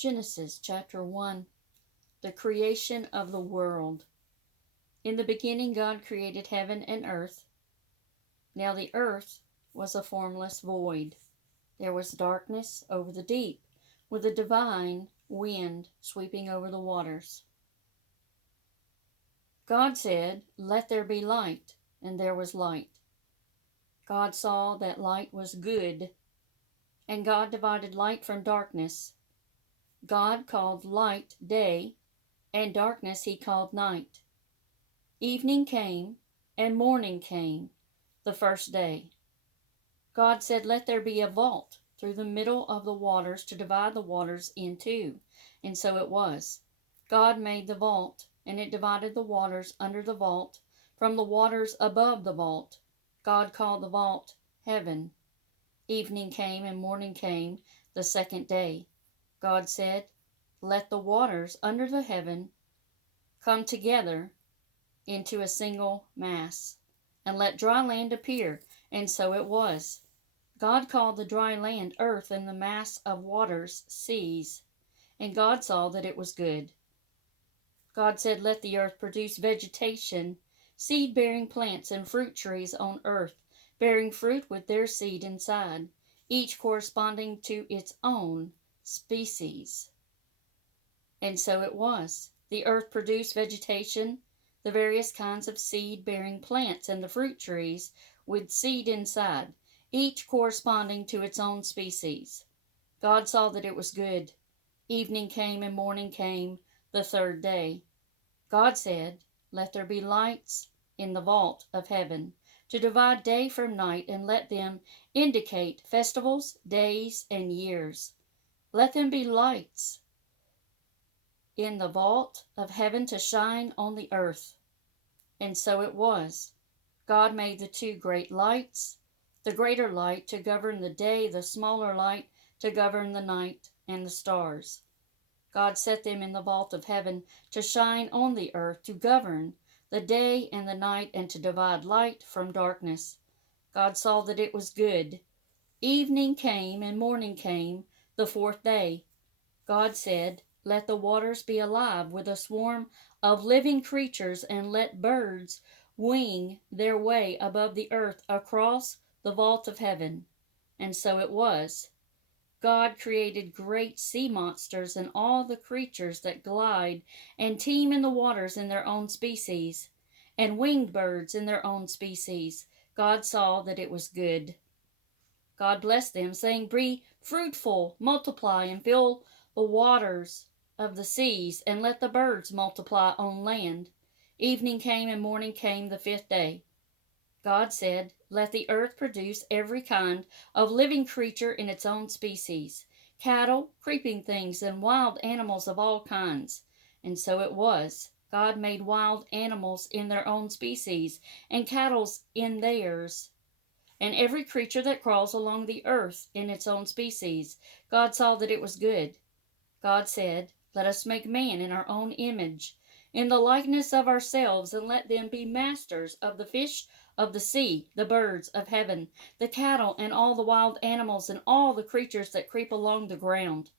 Genesis chapter 1. The creation of the world. In the beginning God created heaven and earth. Now the earth was a formless void. There was darkness over the deep, with a divine wind sweeping over the waters. God said, "Let there be light," and there was light. God saw that light was good, and God divided light from darkness. God called light day, and darkness he called night. Evening came, and morning came, the first day. God said, "Let there be a vault through the middle of the waters to divide the waters in two." And so it was. God made the vault, and it divided the waters under the vault from the waters above the vault. God called the vault heaven. Evening came, and morning came, the second day. God said, "Let the waters under the heaven come together into a single mass, and let dry land appear." And so it was. God called the dry land earth, and the mass of waters seas. And God saw that it was good. God said, "Let the earth produce vegetation, seed-bearing plants and fruit trees on earth, bearing fruit with their seed inside, each corresponding to its own species." And so it was. The earth produced vegetation, the various kinds of seed-bearing plants, and the fruit trees with seed inside, each corresponding to its own species. God saw that it was good. Evening came, and morning came, the third day. God said, "Let there be lights in the vault of heaven, to divide day from night, and let them indicate festivals, days, and years. Let them be lights in the vault of heaven to shine on the earth." And so it was. God made the two great lights, the greater light to govern the day, the smaller light to govern the night, and the stars. God set them in the vault of heaven to shine on the earth, to govern the day and the night, and to divide light from darkness. God saw that it was good. Evening came, and morning came, the fourth day. God said, "Let the waters be alive with a swarm of living creatures, and let birds wing their way above the earth across the vault of heaven." And so it was. God created great sea monsters and all the creatures that glide and teem in the waters in their own species, and winged birds in their own species. God saw that it was good. God blessed them, saying, "Be fruitful, multiply, and fill the waters of the seas, and let the birds multiply on land." Evening came, and morning came, the fifth day. God said, "Let the earth produce every kind of living creature in its own species, cattle, creeping things, and wild animals of all kinds." And so it was. God made wild animals in their own species, and cattle in theirs, and every creature that crawls along the earth in its own species. God saw that it was good. God said, "Let us make man in our own image, in the likeness of ourselves, and let them be masters of the fish of the sea, the birds of heaven, the cattle, and all the wild animals, and all the creatures that creep along the ground."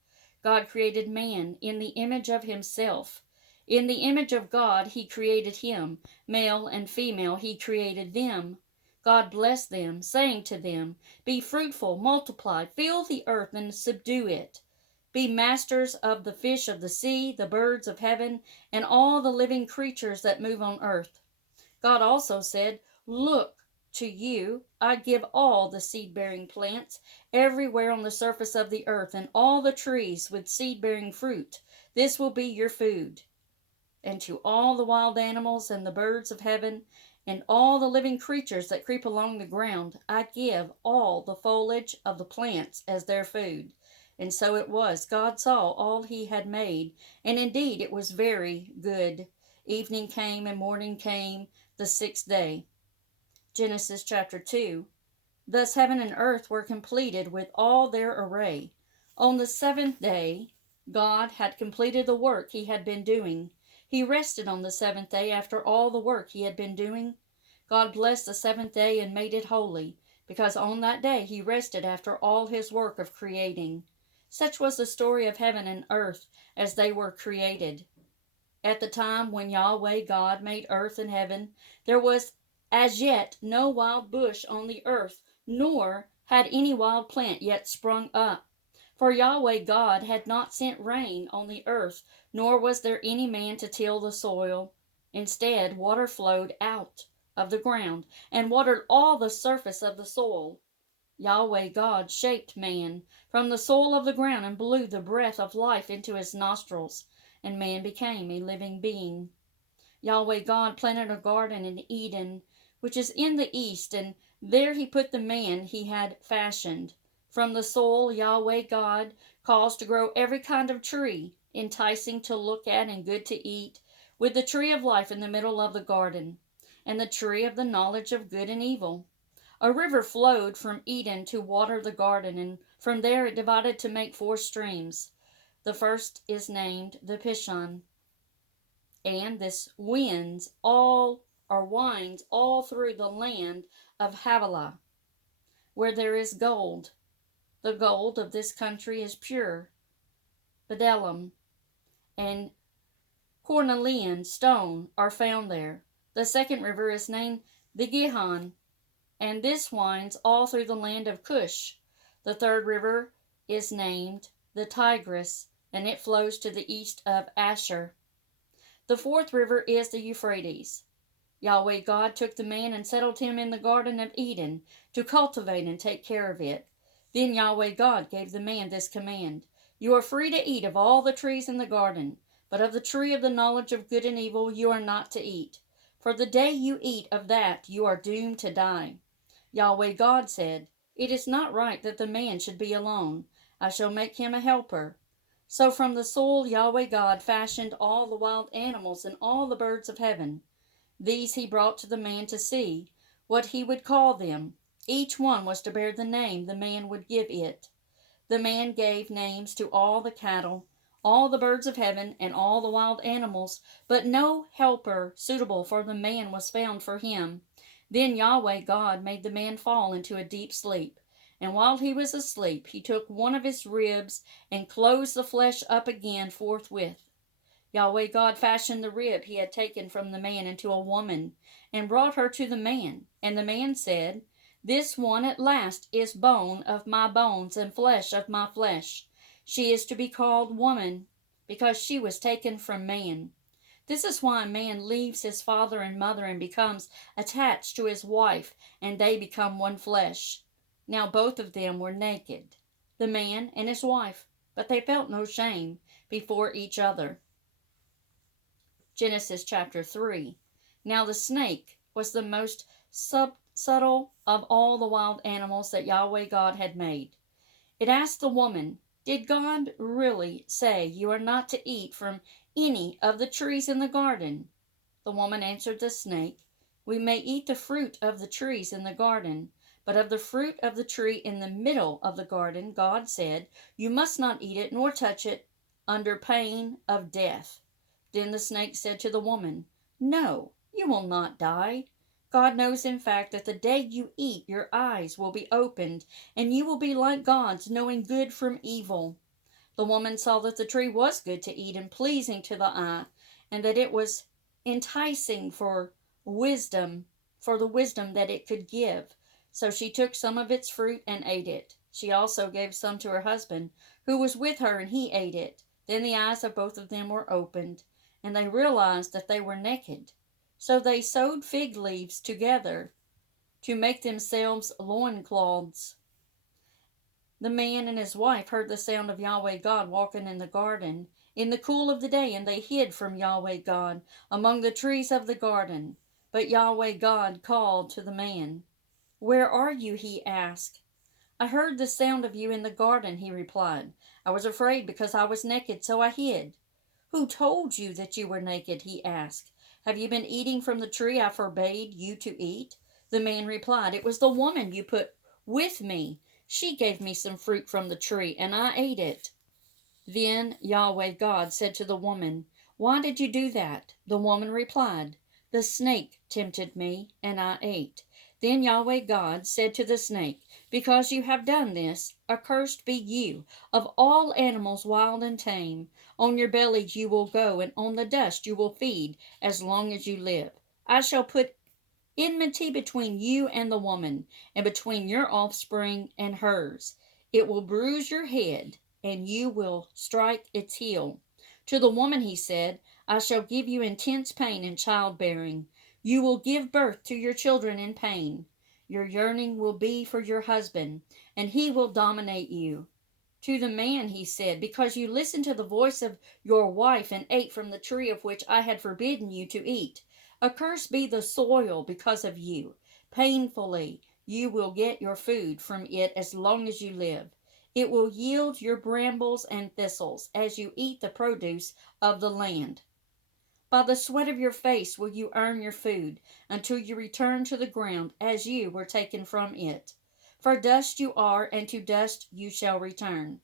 God created man in the image of himself. In the image of God he created him, male and female he created them. God blessed them, saying to them, "Be fruitful, multiply, fill the earth, and subdue it. Be masters of the fish of the sea, the birds of heaven, and all the living creatures that move on earth." God also said, "Look, to you I give all the seed-bearing plants everywhere on the surface of the earth, and all the trees with seed-bearing fruit. This will be your food. And to all the wild animals and the birds of heaven, and all the living creatures that creep along the ground, I give all the foliage of the plants as their food." And so it was. God saw all he had made, and indeed it was very good. Evening came, and morning came, the sixth day. Genesis chapter 2. Thus heaven and earth were completed with all their array. On the seventh day, God had completed the work he had been doing. He rested on the seventh day after all the work he had been doing. God blessed the seventh day and made it holy, because on that day he rested after all his work of creating. Such was the story of heaven and earth as they were created. At the time when Yahweh God made earth and heaven, there was as yet no wild bush on the earth, nor had any wild plant yet sprung up. For Yahweh God had not sent rain on the earth, nor was there any man to till the soil. Instead, water flowed out of the ground and watered all the surface of the soil. Yahweh God shaped man from the soil of the ground and blew the breath of life into his nostrils, and man became a living being. Yahweh God planted a garden in Eden, which is in the east, and there he put the man he had fashioned. From the soil Yahweh God caused to grow every kind of tree, enticing to look at and good to eat, with the tree of life in the middle of the garden, and the tree of the knowledge of good and evil. A river flowed from Eden to water the garden, and from there it divided to make 4 streams. The first is named the Pishon, and this winds all through the land of Havilah, where there is gold. The gold of this country is pure. Bdellium and cornelian stone are found there. The second river is named the Gihon, and this winds all through the land of Cush. The third river is named the Tigris, and it flows to the east of Asher. The fourth river is the Euphrates. Yahweh God took the man and settled him in the Garden of Eden to cultivate and take care of it. Then Yahweh God gave the man this command: You are free to eat of all the trees in the garden, but of the tree of the knowledge of good and evil you are not to eat. For the day you eat of that, you are doomed to die. Yahweh God said, It is not right that the man should be alone. I shall make him a helper. So from the soil Yahweh God fashioned all the wild animals and all the birds of heaven. These he brought to the man to see what he would call them. Each one was to bear the name the man would give it. The man gave names to all the cattle, all the birds of heaven, and all the wild animals, but no helper suitable for the man was found for him. Then Yahweh God made the man fall into a deep sleep. And while he was asleep, he took one of his ribs and closed the flesh up again forthwith. Yahweh God fashioned the rib he had taken from the man into a woman, and brought her to the man. And the man said, This one at last is bone of my bones and flesh of my flesh. She is to be called woman, because she was taken from man. This is why a man leaves his father and mother and becomes attached to his wife, and they become one flesh. Now both of them were naked, the man and his wife, but they felt no shame before each other. Genesis chapter 3. Now the snake was the most subtle of all the wild animals that Yahweh God had made. It asked the woman, Did God really say you are not to eat from any of the trees in the garden? The woman answered the snake, We may eat the fruit of the trees in the garden, but of the fruit of the tree in the middle of the garden, God said, You must not eat it nor touch it, under pain of death. Then the snake said to the woman, No, you will not die. God knows in fact that the day you eat, your eyes will be opened, and you will be like gods, knowing good from evil. The woman saw that the tree was good to eat and pleasing to the eye, and that it was enticing for the wisdom that it could give. So she took some of its fruit and ate it. She also gave some to her husband, who was with her, and he ate it. Then the eyes of both of them were opened, and they realized that they were naked. So they sewed fig leaves together to make themselves loincloths. The man and his wife heard the sound of Yahweh God walking in the garden in the cool of the day, and they hid from Yahweh God among the trees of the garden. But Yahweh God called to the man. Where are you? He asked. I heard the sound of you in the garden, he replied. I was afraid because I was naked, so I hid. Who told you that you were naked? He asked. Have you been eating from the tree I forbade you to eat? The man replied, It was the woman you put with me. She gave me some fruit from the tree, and I ate it. Then Yahweh God said to the woman, Why did you do that? The woman replied, The snake tempted me, and I ate. Then Yahweh God said to the snake, because you have done this, accursed be you of all animals wild and tame. On your bellies you will go, and on the dust you will feed as long as you live. I shall put enmity between you and the woman, and between your offspring and hers. It will bruise your head, and you will strike its heel. To the woman he said, I shall give you intense pain in childbearing. You will give birth to your children in pain. Your yearning will be for your husband, and he will dominate you. To the man he said, because you listened to the voice of your wife and ate from the tree of which I had forbidden you to eat. Accursed be the soil because of you. Painfully you will get your food from it as long as you live. It will yield your brambles and thistles as you eat the produce of the land. By the sweat of your face will you earn your food, until you return to the ground as you were taken from it. For dust you are, and to dust you shall return.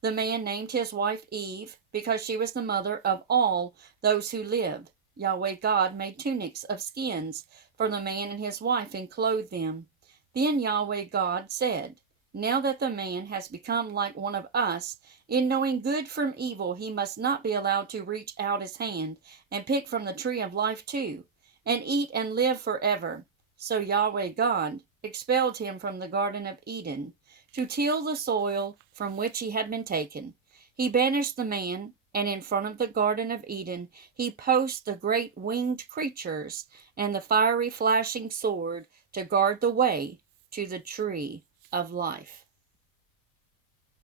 The man named his wife Eve, because she was the mother of all those who lived. Yahweh God made tunics of skins for the man and his wife and clothed them. Then Yahweh God said, now that the man has become like one of us, in knowing good from evil, he must not be allowed to reach out his hand and pick from the tree of life too, and eat and live forever. So Yahweh God expelled him from the Garden of Eden to till the soil from which he had been taken. He banished the man, and in front of the Garden of Eden he posted the great winged creatures and the fiery flashing sword to guard the way to the tree of life.